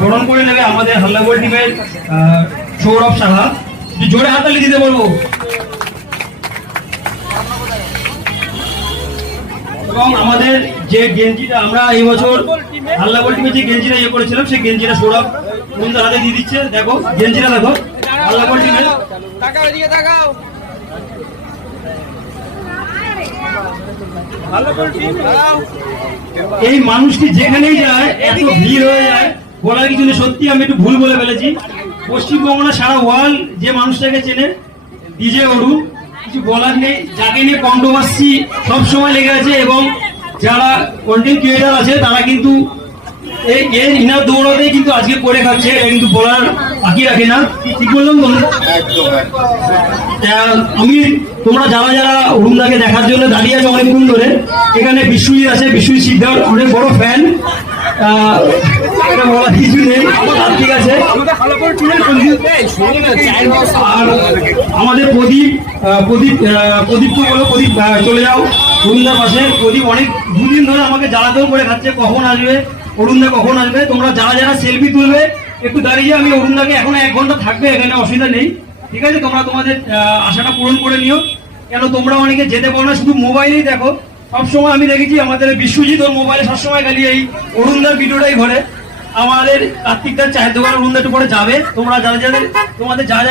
বরণ করে নেবে আমাদের হাল্লাগোল টিমের সৌরভ সাহা। জোরে হাতালি দিতে বলব। এবং আমাদের যে গেঞ্জিটা আমরা এই বছর হাল্লাগোল টিমে যে গেঞ্জিটা ইয়ে করেছিলাম সেই গেঞ্জিটা সৌরভ বন্ধুর হাতে দিয়ে দিচ্ছে দেখো গেঞ্জিটা দেখো হাল্লাগোল টিমের। টিম এই মানুষটি যেখানেই যায় এত ভিড় হয়ে যায় বলার কিছু নেই সত্যি আমি একটু ভুল বলে ফেলেছি। পশ্চিমবঙ্গ না সারা ওয়ার্ল্ড যে মানুষটাকে চেনে ডিজে অরু কিছু বলার নেই যাকে নিয়ে কন্ট্রোভার্সি সবসময় লেগে আছে এবং যারা কন্টেন্ট ক্রিয়েটার আছে তারা কিন্তু এই এর ইনার দৌড়াতে কিন্তু আজকে করে খাচ্ছে এটা কিন্তু বলার বাকি রাখে না। ঠিক বললাম আমি তোমরা যারা যারা অরুণদাকে দেখার জন্য দাঁড়িয়ে আছে অনেকক্ষণ ধরে এখানে বিশ্বজিৎ আছে বিশ্বজিৎ সিদ্ধার অনেক বড় ফ্যান আমাদের প্রদীপ প্রদীপ প্রদীপকে বলো, প্রদীপ চলে যাও। অরুণদার পাশে। প্রদীপ অনেক, দুদিন ধরে আমাকে জ্বালাতেও করে খাচ্ছে। কখন আসবে? অরুণদা কখন আসবে? তোমরা যারা যারা সেলফি তুলবে, একটু দাঁড়িয়ে আমি অরুণদাকে এখন এক ঘণ্টা থাকবে, এখানে অসুবিধা নেই। ঠিক আছে? তোমরা তোমাদের আশাটা পূরণ করে নিও। কেন তোমরা অনেকে যেতে পারো না, শুধু মোবাইলেই দেখো। সবসময় আমি দেখেছি আমাদের বিশ্বজিৎ ওর মোবাইলে সবসময় খালি এই অরুণদার ভিডিওটাই ঘরে। আমাদের কার্তিকদার চায়ের দোকান রুম একটু পরে যাবে। তোমরা যারা যাদের তোমাদের যা যা